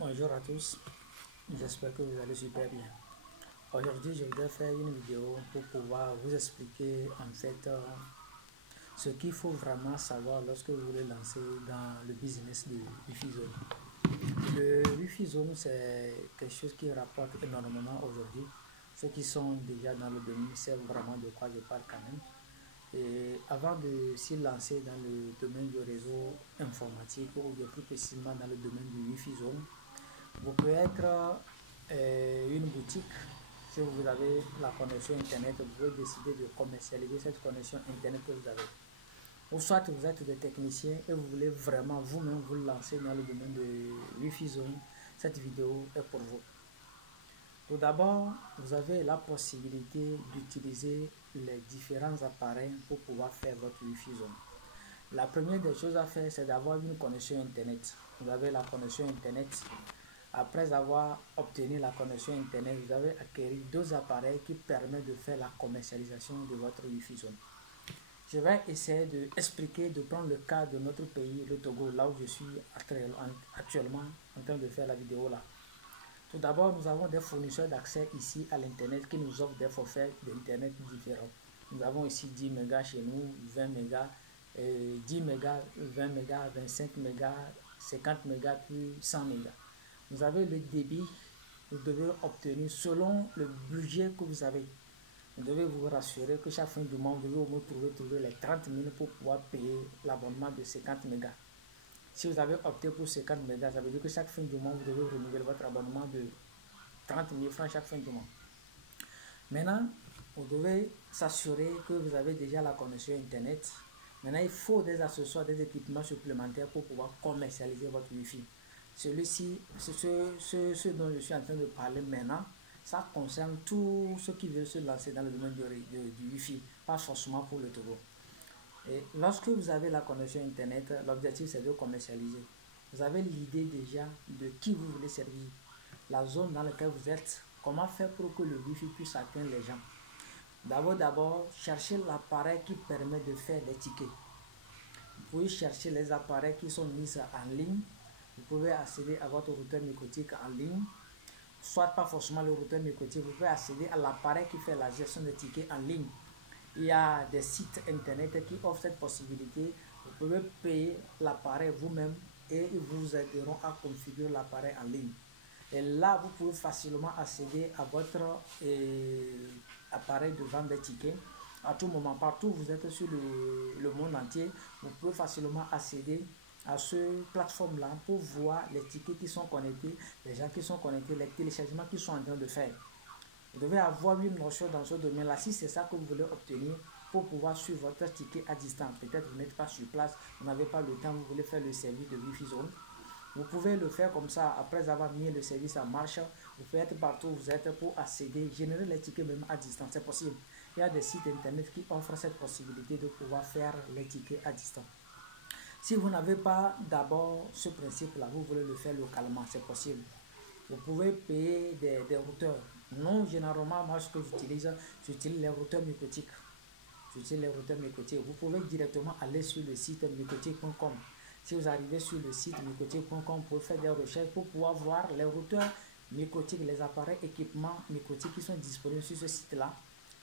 Bonjour à tous, j'espère que vous allez super bien. Aujourd'hui, je voudrais faire une vidéo pour pouvoir vous expliquer en fait ce qu'il faut vraiment savoir lorsque vous voulez lancer dans le business de Wi-Fi Zone. Le Wi-Fi Zone, c'est quelque chose qui rapporte énormément aujourd'hui. Ceux qui sont déjà dans le domaine savent vraiment de quoi je parle quand même. Et avant de s'y lancer dans le domaine du réseau informatique ou bien plus précisément dans le domaine du Wi-Fi Zone, vous pouvez être une boutique. Si vous avez la connexion internet, vous pouvez décider de commercialiser cette connexion internet que vous avez. Ou soit vous êtes des techniciens et vous voulez vraiment vous-même vous lancer dans le domaine de Wi-Fi Zone, cette vidéo est pour vous. Tout d'abord, vous avez la possibilité d'utiliser les différents appareils pour pouvoir faire votre Wi-Fi Zone. La première des choses à faire, c'est d'avoir une connexion internet. Vous avez la connexion internet. Après avoir obtenu la connexion internet, vous avez acquis deux appareils qui permettent de faire la commercialisation de votre Wi-Fi Zone. Je vais essayer d'expliquer, de prendre le cas de notre pays, le Togo, là où je suis actuellement en train de faire la vidéo là. Tout d'abord, nous avons des fournisseurs d'accès ici à l'internet qui nous offrent des forfaits d'internet différents. Nous avons ici 10 mégas chez nous, 20 mégas, 10 mégas, 20 mégas, 25 mégas, 50 mégas, puis 100 mégas. Vous avez le débit, vous devez obtenir selon le budget que vous avez. Vous devez vous rassurer que chaque fin du mois, vous devez au moins trouver les 30 000 pour pouvoir payer l'abonnement de 50 mégas. Si vous avez opté pour 50 mégas, ça veut dire que chaque fin du mois, vous devez renouveler votre abonnement de 30 000 francs chaque fin du mois. Maintenant, vous devez s'assurer que vous avez déjà la connexion internet. Maintenant, il faut des accessoires, des équipements supplémentaires pour pouvoir commercialiser votre Wi-Fi. Celui-ci, ce dont je suis en train de parler maintenant, ça concerne tous ceux qui veulent se lancer dans le domaine du Wi-Fi, pas forcément pour le Togo. Et lorsque vous avez la connexion internet, l'objectif c'est de commercialiser. Vous avez l'idée déjà de qui vous voulez servir, la zone dans laquelle vous êtes, comment faire pour que le Wi-Fi puisse atteindre les gens. D'abord, cherchez l'appareil qui permet de faire les tickets. Vous pouvez chercher les appareils qui sont mis en ligne. Vous pouvez accéder à votre routeur microtique en ligne, soit pas forcément le routeur microtique, vous pouvez accéder à l'appareil qui fait la gestion des tickets en ligne. Il y a des sites internet qui offrent cette possibilité. Vous pouvez payer l'appareil vous-même et ils vous aideront à configurer l'appareil en ligne. Et là, vous pouvez facilement accéder à votre appareil de vente des tickets. À tout moment, partout où vous êtes sur le monde entier, vous pouvez facilement accéder à cette plateforme-là pour voir les tickets qui sont connectés, les gens qui sont connectés, les téléchargements qu'ils sont en train de faire. Vous devez avoir une notion dans ce domaine-là. Si c'est ça que vous voulez obtenir pour pouvoir suivre votre ticket à distance, peut-être vous n'êtes pas sur place, vous n'avez pas le temps, vous voulez faire le service de Wi-Fi Zone. Vous pouvez le faire comme ça, après avoir mis le service en marche, vous pouvez être partout où vous êtes pour accéder, générer les tickets même à distance, c'est possible. Il y a des sites internet qui offrent cette possibilité de pouvoir faire les tickets à distance. Si vous n'avez pas d'abord ce principe-là, vous voulez le faire localement, c'est possible. Vous pouvez payer des routeurs. Non, généralement, moi, ce que j'utilise les routeurs microtiques. J'utilise les routeurs microtiques. Vous pouvez directement aller sur le site microtique.com. Si vous arrivez sur le site microtique.com, vous pouvez faire des recherches pour pouvoir voir les routeurs microtiques, les appareils équipements microtiques qui sont disponibles sur ce site-là.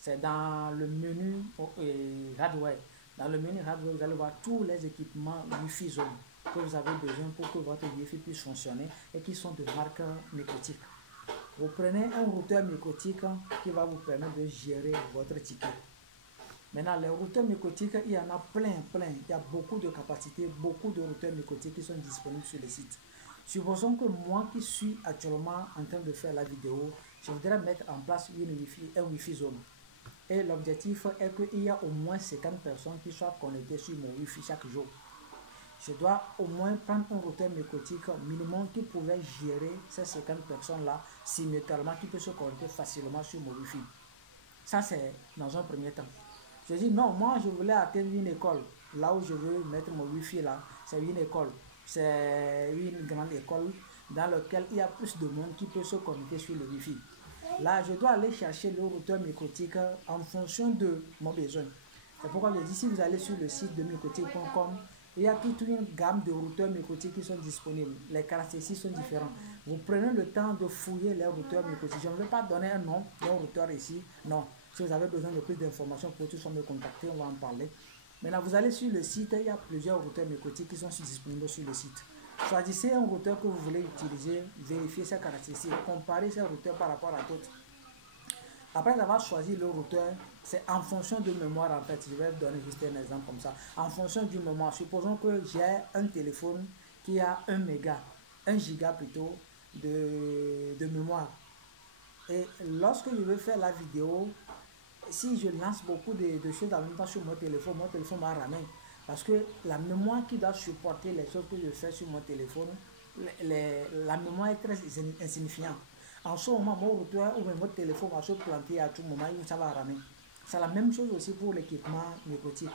C'est dans le menu hardware. Dans le menu hardware, vous allez voir tous les équipements Wi-Fi Zone que vous avez besoin pour que votre Wi-Fi puisse fonctionner et qui sont de marque microtique. Vous prenez un routeur microtique qui va vous permettre de gérer votre ticket. Maintenant, les routeurs microtiques, il y en a plein. Il y a beaucoup de capacités, beaucoup de routeurs microtiques qui sont disponibles sur le site. Supposons que moi qui suis actuellement en train de faire la vidéo, je voudrais mettre en place un Wi-Fi Zone. Et l'objectif est qu'il y a au moins 50 personnes qui soient connectées sur mon Wi-Fi chaque jour. Je dois au moins prendre un routeur microtique minimum qui pouvait gérer ces 50 personnes-là simultanément, qui peut se connecter facilement sur mon Wi-Fi. Ça, c'est dans un premier temps. Je dis non, moi je voulais atteindre une école. Là où je veux mettre mon Wi-Fi là, c'est une école. C'est une grande école dans laquelle il y a plus de monde qui peut se connecter sur le Wi-Fi. Là, je dois aller chercher le routeur microtique en fonction de mon besoin. C'est pourquoi je dis, si vous allez sur le site de microtique.com, Il y a toute une gamme de routeurs microtiques qui sont disponibles. Les caractéristiques sont différentes. Vous prenez le temps de fouiller les routeurs microtiques. Je ne vais pas donner un nom d'un routeur ici. Non. Si vous avez besoin de plus d'informations, pour tout me contacter, on va en parler. Maintenant, vous allez sur le site, il y a plusieurs routeurs microtiques qui sont disponibles sur le site. Choisissez un routeur que vous voulez utiliser, vérifiez ses caractéristiques, comparez ces routeurs par rapport à d'autres. Après avoir choisi le routeur, c'est en fonction de mémoire en fait. Je vais vous donner juste un exemple comme ça. En fonction du mémoire, supposons que j'ai un téléphone qui a 1 giga plutôt de mémoire. Et lorsque je veux faire la vidéo, si je lance beaucoup de choses en même temps sur mon téléphone va ramer. Parce que la mémoire qui doit supporter les choses que je fais sur mon téléphone, la mémoire est très insignifiante. En ce moment, mon routeur ou même mon téléphone va se planter à tout moment et ça va ramer. C'est la même chose aussi pour l'équipement microtique.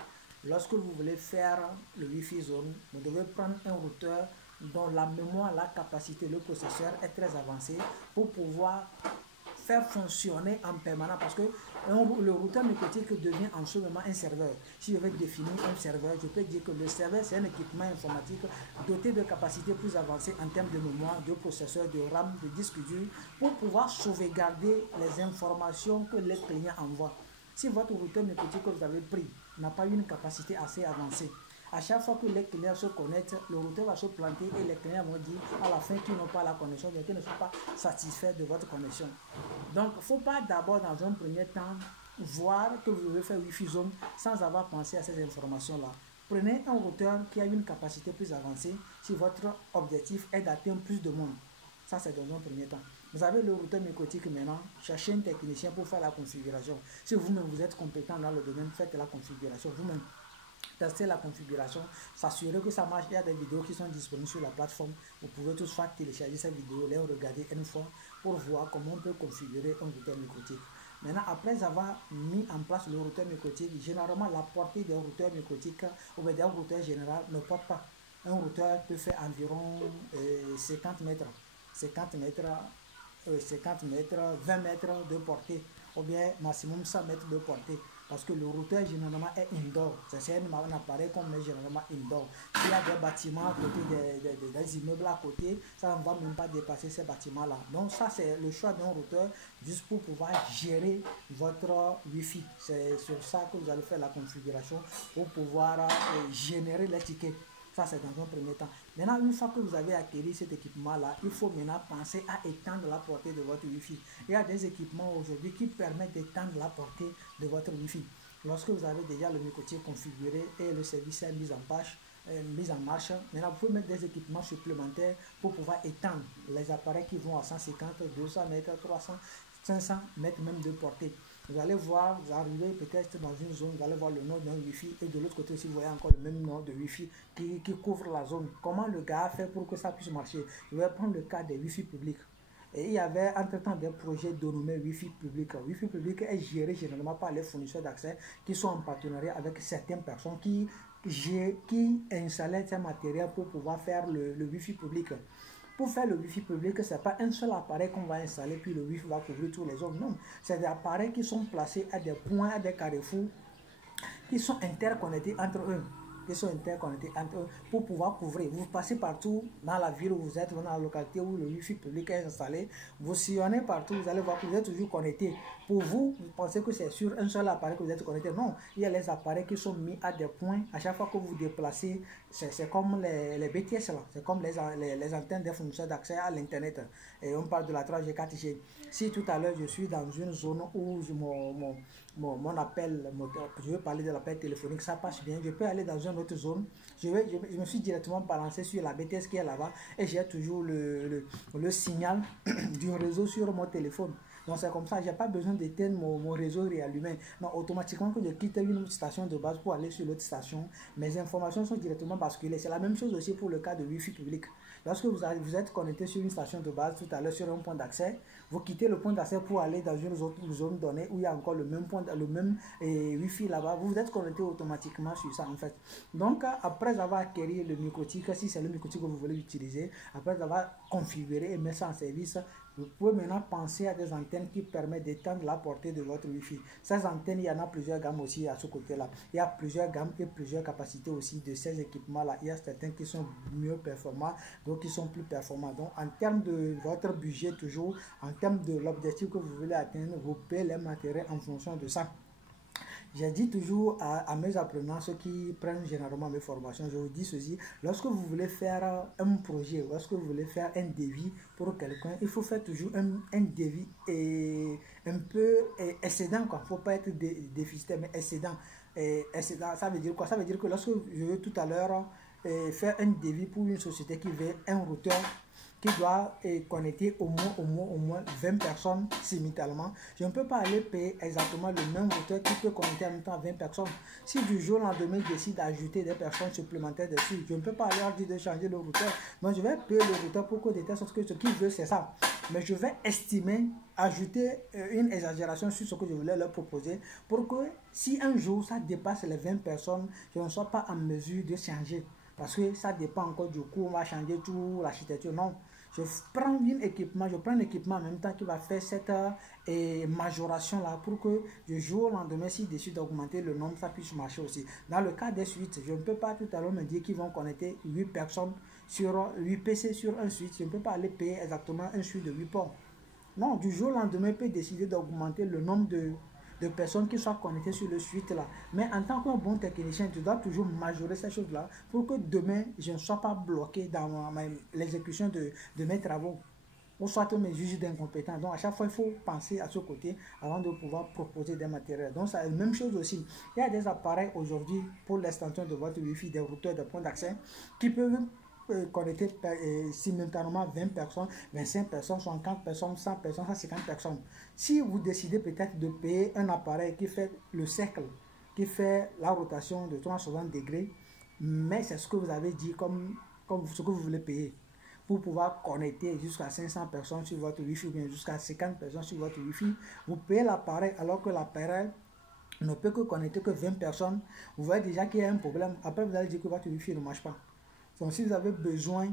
Lorsque vous voulez faire le Wi-Fi zone, vous devez prendre un routeur dont la mémoire, la capacité, le processeur est très avancé pour pouvoir faire fonctionner en permanence, parce que le routeur microtique devient en ce moment un serveur. Si je vais définir un serveur, je peux dire que le serveur, c'est un équipement informatique doté de capacités plus avancées en termes de mémoire, de processeur, de RAM, de disque dur, pour pouvoir sauvegarder les informations que les clients envoient. Si votre routeur microtique que vous avez pris n'a pas une capacité assez avancée, à chaque fois que les clients se connectent, le routeur va se planter et les clients vont dire à la fin qu'ils n'ont pas la connexion, qu'ils ne sont pas satisfaits de votre connexion. Donc, il ne faut pas d'abord dans un premier temps voir que vous devez faire Wi-Fi zone sans avoir pensé à ces informations-là. Prenez un routeur qui a une capacité plus avancée si votre objectif est d'atteindre plus de monde. Ça, c'est dans un premier temps. Vous avez le routeur microtique maintenant, cherchez un technicien pour faire la configuration. Si vous-même vous êtes compétent dans le domaine, faites la configuration vous-même. Tester la configuration, s'assurer que ça marche. Il y a des vidéos qui sont disponibles sur la plateforme. Vous pouvez toutefois télécharger ces vidéos, les regarder une fois pour voir comment on peut configurer un routeur microtique. Maintenant, après avoir mis en place le routeur microtique, généralement la portée des routeurs microtiques ou des routeurs généraux ne porte pas. Un routeur peut faire environ 50 mètres, 50 mètres, 20 mètres de portée, ou bien maximum 100 mètres de portée. Parce que le routeur généralement est indoor. C'est un appareil qu'on met généralement indoor. Il y a des bâtiments à côté, des immeubles à côté, ça ne va même pas dépasser ces bâtiments-là. Donc ça, c'est le choix d'un routeur juste pour pouvoir gérer votre Wi-Fi. C'est sur ça que vous allez faire la configuration pour pouvoir générer les tickets. Ça, c'est dans un premier temps. Maintenant, une fois que vous avez acquis cet équipement-là, il faut maintenant penser à étendre la portée de votre Wi-Fi. Il y a des équipements aujourd'hui qui permettent d'étendre la portée de votre Wi-Fi. Lorsque vous avez déjà le microchip configuré et le service est mis en marche, maintenant vous pouvez mettre des équipements supplémentaires pour pouvoir étendre les appareils qui vont à 150, 200 mètres, 300, 500 mètres même de portée. Vous allez voir, vous arrivez peut-être dans une zone, vous allez voir le nom d'un Wi-Fi et de l'autre côté aussi, vous voyez encore le même nom de Wi-Fi qui couvre la zone. Comment le gars a fait pour que ça puisse marcher? Je vais prendre le cas des Wi-Fi publics. Et il y avait entre-temps des projets dénommés Wi-Fi public. Wi-Fi public est géré généralement par les fournisseurs d'accès qui sont en partenariat avec certaines personnes qui installent ces matériels pour pouvoir faire le Wi-Fi public. Pour faire le Wi-Fi public, ce n'est pas un seul appareil qu'on va installer puis le Wi-Fi va couvrir tous les zones. Non, c'est des appareils qui sont placés à des points, à des carrefours, qui sont interconnectés entre eux. Pour pouvoir couvrir. Vous passez partout dans la ville où vous êtes, dans la localité où le Wi-Fi public est installé, vous sillonnez partout, vous allez voir que vous êtes toujours connecté. Pour vous, vous pensez que c'est sur un seul appareil que vous êtes connecté. Non, il y a les appareils qui sont mis à des points. À chaque fois que vous vous déplacez, c'est comme les BTS, c'est comme les antennes des fournisseurs d'accès à l'Internet. Et on parle de la 3G, 4G. Si tout à l'heure je suis dans une zone où mon appel, je veux parler de l'appel téléphonique, ça passe bien, je peux aller dans une autre zone, je me suis directement balancé sur la BTS qui est là-bas et j'ai toujours le signal du réseau sur mon téléphone. Donc c'est comme ça, j'ai pas besoin d'éteindre mon réseau réallumé. Donc automatiquement que je quitte une station de base pour aller sur l'autre station, mes informations sont directement basculées. C'est la même chose aussi pour le cas de Wi-Fi public. Lorsque vous êtes connecté sur une station de base, tout à l'heure sur un point d'accès, vous quittez le point d'accès pour aller dans une autre zone donnée où il y a encore le même Wi-Fi là-bas. Vous êtes connecté automatiquement sur ça en fait. Donc après avoir acquis le microtique, si c'est le microtique que vous voulez utiliser, après avoir configuré et mis ça en service, Vous pouvez maintenant penser à des antennes qui permettent d'étendre la portée de votre Wi-Fi. Ces antennes, il y en a plusieurs gammes aussi à ce côté-là. Il y a plusieurs gammes et plusieurs capacités aussi de ces équipements-là. Il y a certains qui sont mieux performants, d'autres qui sont plus performants. Donc, en termes de votre budget, toujours, en termes de l'objectif que vous voulez atteindre, vous payez les matériels en fonction de ça. J'ai dit toujours à mes apprenants, ceux qui prennent généralement mes formations, je vous dis ceci, lorsque vous voulez faire un projet, lorsque vous voulez faire un devis pour quelqu'un, il faut faire toujours un devis et un peu excédent, quoi. Il ne faut pas être déficitaire, mais excédent. Excédent, ça veut dire quoi? Ça veut dire que lorsque je veux tout à l'heure faire un devis pour une société qui veut un routeur qui doit connecter au moins 20 personnes simultanément. Je ne peux pas aller payer exactement le même routeur qui peut connecter en même temps 20 personnes. Si du jour au lendemain, je décide d'ajouter des personnes supplémentaires dessus, je ne peux pas aller leur dire de changer le routeur. Donc, je vais payer le routeur pour que de telle sorte que ce qu'il veut, c'est ça. Mais je vais estimer, ajouter une exagération sur ce que je voulais leur proposer pour que si un jour ça dépasse les 20 personnes, je ne sois pas en mesure de changer. Parce que ça dépend encore du coup, on va changer tout, l'architecture. Non, je prends un équipement en même temps qui va faire cette majoration là pour que du jour au lendemain, s'il décide d'augmenter le nombre, ça puisse marcher aussi. Dans le cas des suites, je ne peux pas tout à l'heure me dire qu'ils vont connecter 8 personnes sur 8 PC sur un suite. Je ne peux pas aller payer exactement un suite de 8 ports. Non, du jour au lendemain, il peut décider d'augmenter le nombre de personnes qui soient connectées sur le suite là. Mais en tant qu'un bon technicien, tu dois toujours majorer ces choses-là pour que demain, je ne sois pas bloqué dans l'exécution de mes travaux. Ou soit mes juges d'incompétence. Donc, à chaque fois, il faut penser à ce côté avant de pouvoir proposer des matériels. Donc, c'est la même chose aussi. Il y a des appareils aujourd'hui pour l'extension de votre Wi-Fi, des routeurs de points d'accès qui peuvent connecter simultanément 20 personnes, 25 personnes, 50 personnes, 100 personnes, 150 personnes. Si vous décidez peut-être de payer un appareil qui fait le cercle, qui fait la rotation de 360 degrés, mais c'est ce que vous avez dit comme ce que vous voulez payer pour pouvoir connecter jusqu'à 500 personnes sur votre Wi-Fi ou bien jusqu'à 50 personnes sur votre Wi-Fi, vous payez l'appareil alors que l'appareil ne peut que connecter que 20 personnes. Vous voyez déjà qu'il y a un problème. Après, vous allez dire que votre Wi-Fi ne marche pas. Donc, si vous avez besoin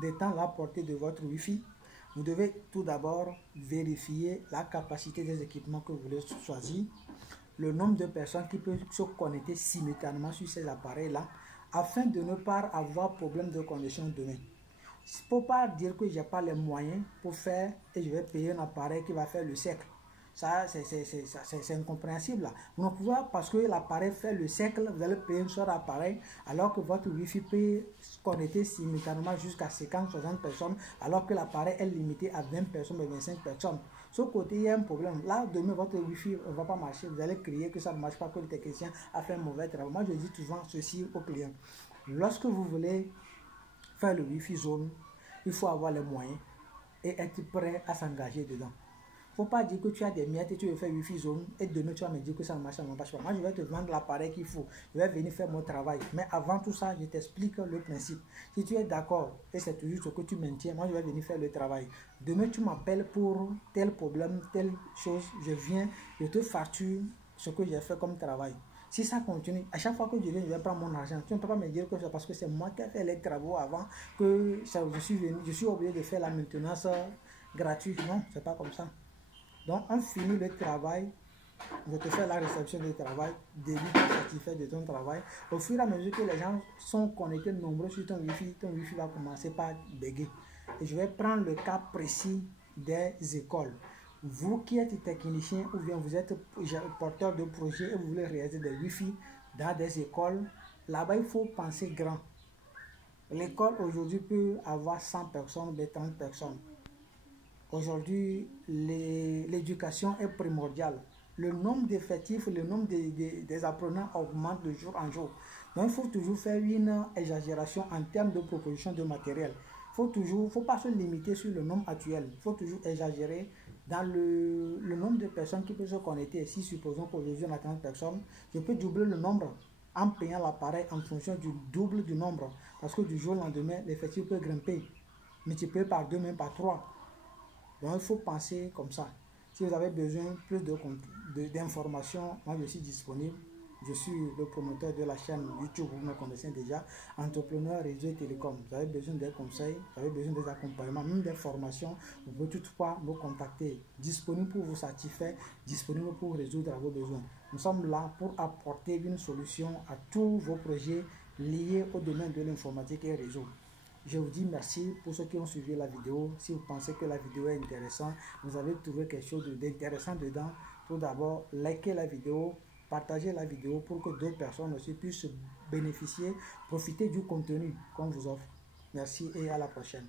d'étendre la portée de votre Wi-Fi, vous devez tout d'abord vérifier la capacité des équipements que vous voulez choisir, le nombre de personnes qui peuvent se connecter simultanément sur ces appareils-là, afin de ne pas avoir problème de connexion demain. Il ne faut pas dire que je n'ai pas les moyens pour faire et je vais payer un appareil qui va faire le cercle. Ça, c'est incompréhensible. Là. Vous ne pouvez pas, parce que l'appareil fait le cercle, vous allez payer un seul appareil, alors que votre Wi-Fi peut connecter simultanément jusqu'à 50-60 personnes, alors que l'appareil est limité à 20 personnes et 25 personnes. Ce côté, il y a un problème. Là, demain, votre Wi-Fi ne va pas marcher. Vous allez crier que ça ne marche pas, que le technicien a fait un mauvais travail. Moi, je dis souvent ceci aux clients. Lorsque vous voulez faire le Wi-Fi zone, il faut avoir les moyens et être prêt à s'engager dedans. Il ne faut pas dire que tu as des miettes et tu veux faire Wi-Fi zone et demain tu vas me dire que ça ne marche pas. Moi, je vais te vendre l'appareil qu'il faut. Je vais venir faire mon travail. Mais avant tout ça, je t'explique le principe. Si tu es d'accord et c'est toujours ce que tu maintiens, moi, je vais venir faire le travail. Demain, tu m'appelles pour tel problème, telle chose. Je viens, je te facture ce que j'ai fait comme travail. Si ça continue, à chaque fois que je viens, je vais prendre mon argent. Tu ne peux pas me dire que c'est parce que c'est moi qui ai fait les travaux avant que je suis obligé de faire la maintenance gratuite. Non, c'est pas comme ça. Donc, on finit le travail, je te fais la réception du travail, début satisfait de ton travail. Au fur et à mesure que les gens sont connectés nombreux sur ton Wi-Fi va commencer par bugger. Et je vais prendre le cas précis des écoles. Vous qui êtes technicien ou bien vous êtes porteur de projet et vous voulez réaliser des Wi-Fi dans des écoles, là-bas il faut penser grand. L'école aujourd'hui peut avoir 100 personnes, 30 personnes. Aujourd'hui, l'éducation est primordiale. Le nombre d'effectifs, le nombre des apprenants augmente de jour en jour. Donc, il faut toujours faire une exagération en termes de proposition de matériel. Il ne faut pas se limiter sur le nombre actuel. Il faut toujours exagérer dans le nombre de personnes qui peuvent se connecter. Si supposons qu'aujourd'hui on a 30 personnes, je peux doubler le nombre en payant l'appareil en fonction du double du nombre. Parce que du jour au lendemain, l'effectif peut grimper. Multiplié par 2, même par 3. Donc, il faut penser comme ça. Si vous avez besoin plus d'informations, moi je suis disponible. Je suis le promoteur de la chaîne YouTube, vous me connaissez déjà, Entrepreneur Réseau et Télécom. Vous avez besoin des conseils, vous avez besoin des accompagnements, même des formations, vous pouvez toutefois me contacter. Disponible pour vous satisfaire, disponible pour résoudre vos besoins. Nous sommes là pour apporter une solution à tous vos projets liés au domaine de l'informatique et réseau. Je vous dis merci pour ceux qui ont suivi la vidéo. Si vous pensez que la vidéo est intéressante, vous avez trouvé quelque chose d'intéressant dedans, tout d'abord, likez la vidéo, partagez la vidéo pour que d'autres personnes aussi puissent bénéficier, profiter du contenu qu'on vous offre. Merci et à la prochaine.